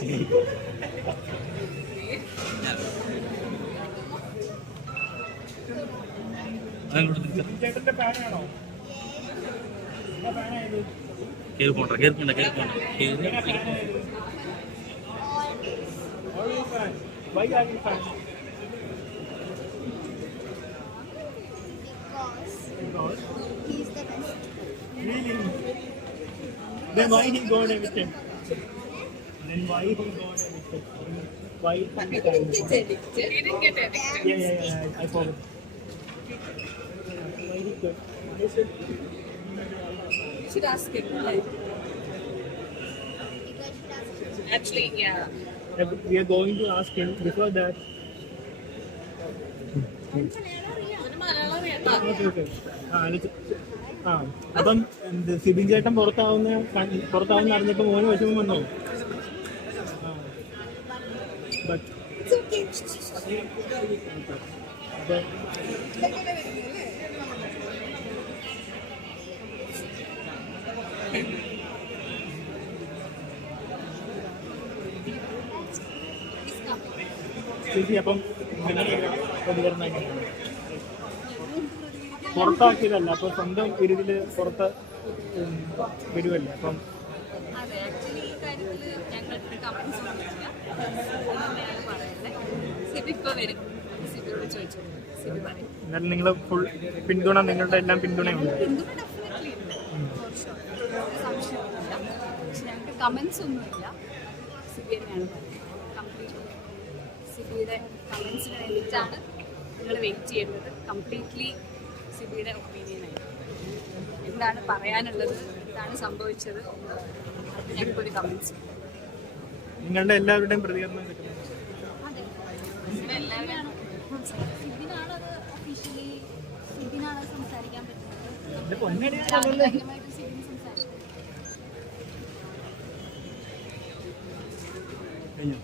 கேள்வி are you பண்ண கேள்வி Because he's the best. Really? Then why he go on everything? Then why he gone addicted? Why he fan? He didn't get addicted. Yeah, yeah, yeah, yeah. I forgot. Why he got? I said You should ask him. Like, actually, yeah. we are going to ask him before that. ആ, അപ്പം സിബിൻ ചേട്ടൻ പുറത്താവുന്ന പുറത്താവുന്ന അറിഞ്ഞപ്പോ മോന് വിഷമം വന്നോ but It's okay. അപ്പൊ ചേച്ചി അപ്പം പ്രതികരണം എങ്ങനെയാണ് പുറത്താക്കിയതല്ല അപ്പൊ സ്വന്തം ഇരുതിൽ പുറത്ത് വരുവല്ലേ വരുമല്ലേ അപ്പം അതെ ആക്ച്വലി ഈ കാര്യത്തിൽ ഞങ്ങൾക്ക് കമൻസ് ഒന്നുമില്ല സിബി വരും എന്നാലും നിങ്ങൾ ഫുൾ പിന്തുണ നിങ്ങളുടെ എല്ലാം പിന്തുണയുണ്ട്. ഉണ്ട്. സിബി തന്നെയാണ് പറയുന്നത്. സിബിയുടെ വെയിറ്റ് ചെയ്യുന്നത് കംപ്ലീറ്റ്ലി സിബിയുടെ എന്താണ് പറയാനുള്ളത്? എന്താണ് സംഭവിച്ചത്? ഞങ്ങൾക്കൊരു കമൻസ് നിങ്ങളുടെ എല്ലാവരുടെയും പ്രതികരണം കഴിഞ്ഞു?